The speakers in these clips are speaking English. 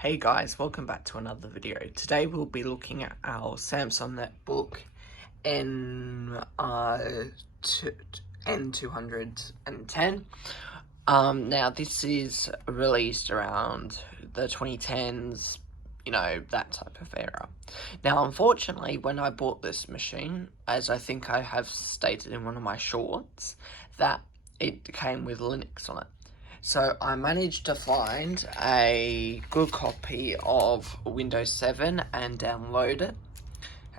Hey guys, welcome back to another video. Today we'll be looking at our Samsung Netbook N210. Now this is released around the 2010s, that type of era. Now unfortunately, when I bought this machine, as I think I have stated in one of my shorts, that it came with Linux on it. So I managed to find a good copy of Windows 7 and download it.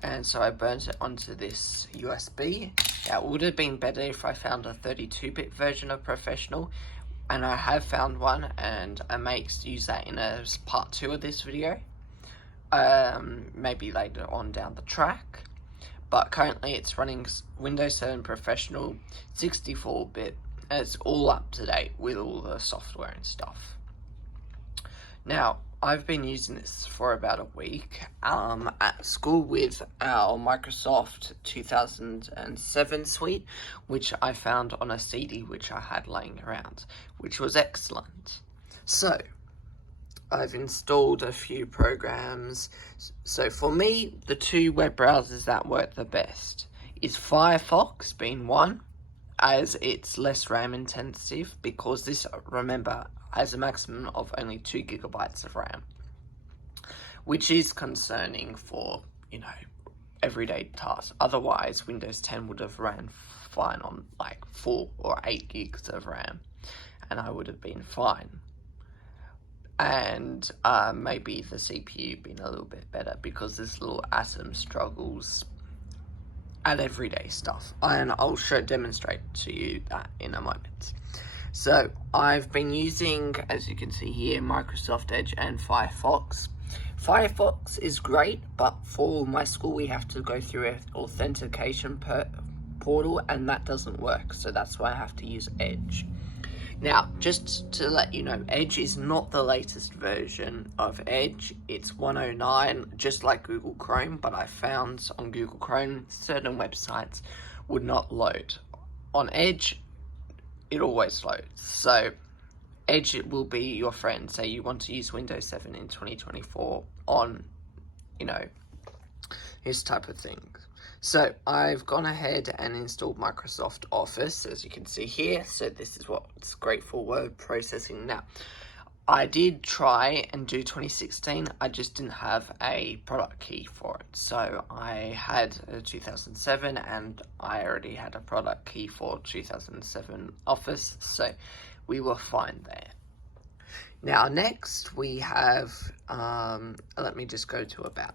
And so I burnt it onto this USB. Now, it would have been better if I found a 32-bit version of Professional. And I have found one, and I may use that in a part 2 of this video. Maybe later on down the track. But currently it's running Windows 7 Professional 64-bit. It's all up to date with all the software and stuff. Now, I've been using this for about a week at school with our Microsoft 2007 suite, which I found on a CD which I had laying around, which was excellent. So, I've installed a few programs. So for me, the two web browsers that work the best is Firefox being one, as it's less RAM intensive, because this, remember, has a maximum of only 2 gigabytes of RAM, which is concerning for, everyday tasks. Otherwise, Windows 10 would have ran fine on like 4 or 8 gigs of RAM, and I would have been fine. And maybe the CPU being a little bit better, because this little Atom struggles at everyday stuff, and I'll demonstrate to you that in a moment. So I've been using, as you can see here, Microsoft Edge and Firefox. Firefox is great, but for my school we have to go through an authentication portal, and that doesn't work, so that's why I have to use Edge. Now, just to let you know, Edge is not the latest version of Edge. It's 109, just like Google Chrome, but I found on Google Chrome certain websites would not load. On Edge, it always loads. So, Edge will be your friend. Say you want to use Windows 7 in 2024 on, this type of thing. So I've gone ahead and installed Microsoft Office, as you can see here. So this is what's great for word processing. Now, I did try and do 2016. I just didn't have a product key for it. So I had a 2007, and I already had a product key for 2007 Office. So we were fine there. Now, next we have, let me just go to About.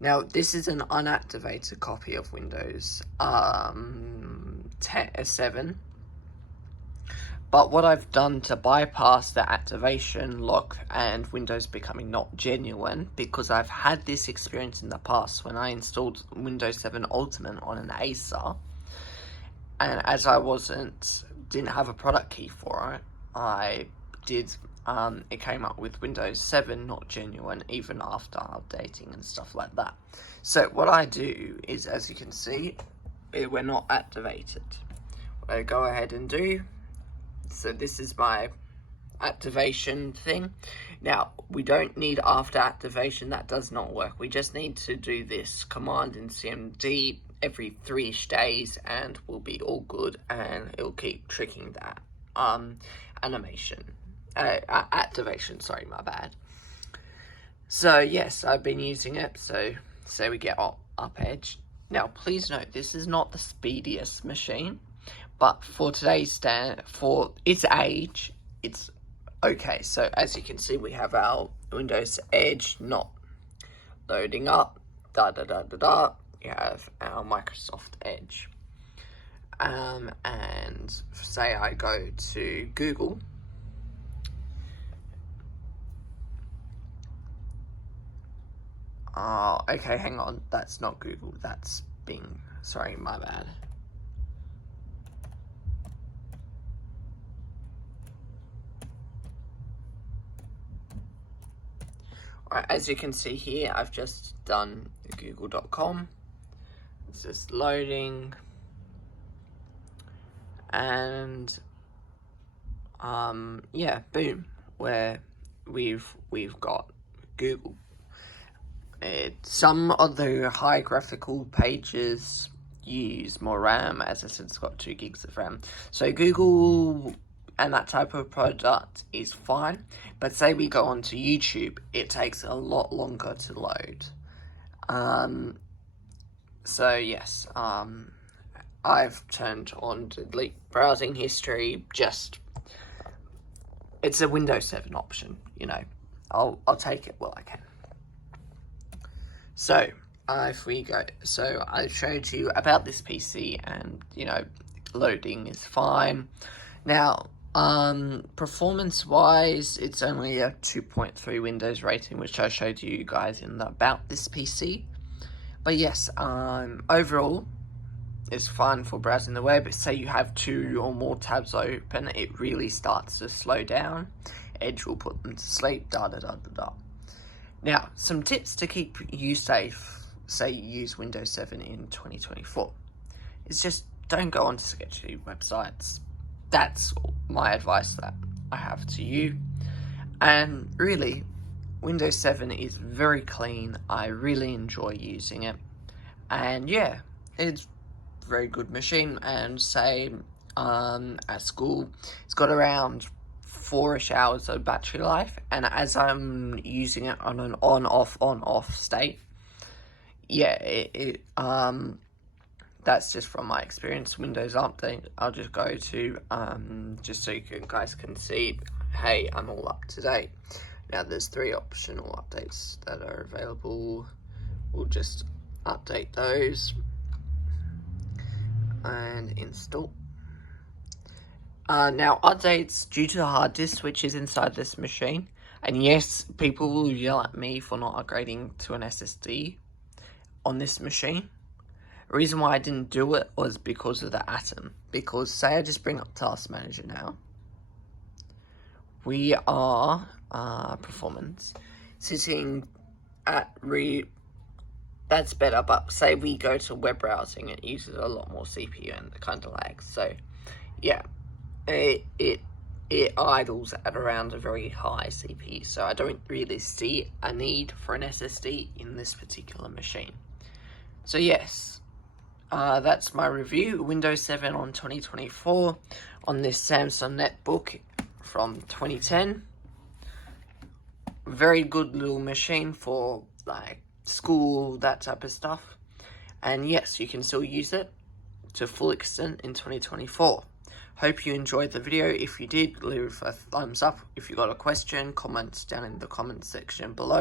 Now, this is an unactivated copy of Windows 7, but what I've done to bypass the activation lock and Windows becoming not genuine, because I've had this experience in the past when I installed Windows 7 Ultimate on an Acer, and as I didn't have a product key for it, it came up with Windows 7 not genuine even after updating and stuff like that. So what I do is, as you can see, we're not activated. What I go ahead and do, so this is my activation thing. Now, we don't need after activation, that does not work. We just need to do this command in CMD every 3-ish days, and we'll be all good, and it'll keep tricking that activation, sorry, my bad. So yes, I've been using it, so we get up Edge. Now please note, this is not the speediest machine, but for today's for its age, it's okay. So as you can see, we have our Windows Edge not loading up, you have our Microsoft Edge, and say I go to Google. Okay, hang on, that's not Google, that's Bing. Sorry, my bad. Alright, as you can see here, I've just done google.com. It's just loading. And, yeah, boom, we're we've got Google. Some of the high graphical pages use more RAM. As I said, it's got 2 gigs of RAM. So Google and that type of product is fine. But say we go onto YouTube, it takes a lot longer to load. So yes, I've turned on delete browsing history. It's a Windows 7 option, you know. I'll take it while I can. So, if we go, so I showed you about this PC, and, you know, loading is fine. Now, performance-wise, it's only a 2.3 Windows rating, which I showed you guys in the about this PC. But yes, overall, it's fine for browsing the web. Say you have 2 or more tabs open, it really starts to slow down. Edge will put them to sleep, da-da-da-da-da. Now, some tips to keep you safe, say you use Windows 7 in 2024, is just don't go onto sketchy websites. That's my advice that I have to you. And really, Windows 7 is very clean. I really enjoy using it. And yeah, it's a very good machine. And say, at school, it's got around 4-ish hours of battery life, and as I'm using it on an on-off state, yeah, that's just from my experience. Windows update, I'll just go to, just so you guys can see, hey, I'm all up to date. Now there's 3 optional updates that are available. We'll just update those and install. Now, updates due to the hard disk which is inside this machine. And yes, people will yell at me for not upgrading to an SSD on this machine. The reason why I didn't do it was because of the Atom. Because say I just bring up Task Manager now. We are, performance, sitting at that's better, but say we go to web browsing, it uses a lot more CPU and it kind of lags. So, yeah. It idles at around a very high CPU, so I don't really see a need for an SSD in this particular machine. So yes, that's my review, Windows 7 on 2024 on this Samsung Netbook from 2010. Very good little machine for like school, that type of stuff. And yes, you can still use it to full extent in 2024. Hope you enjoyed the video. If you did, leave a thumbs up. If you got a question, comment down in the comment section below.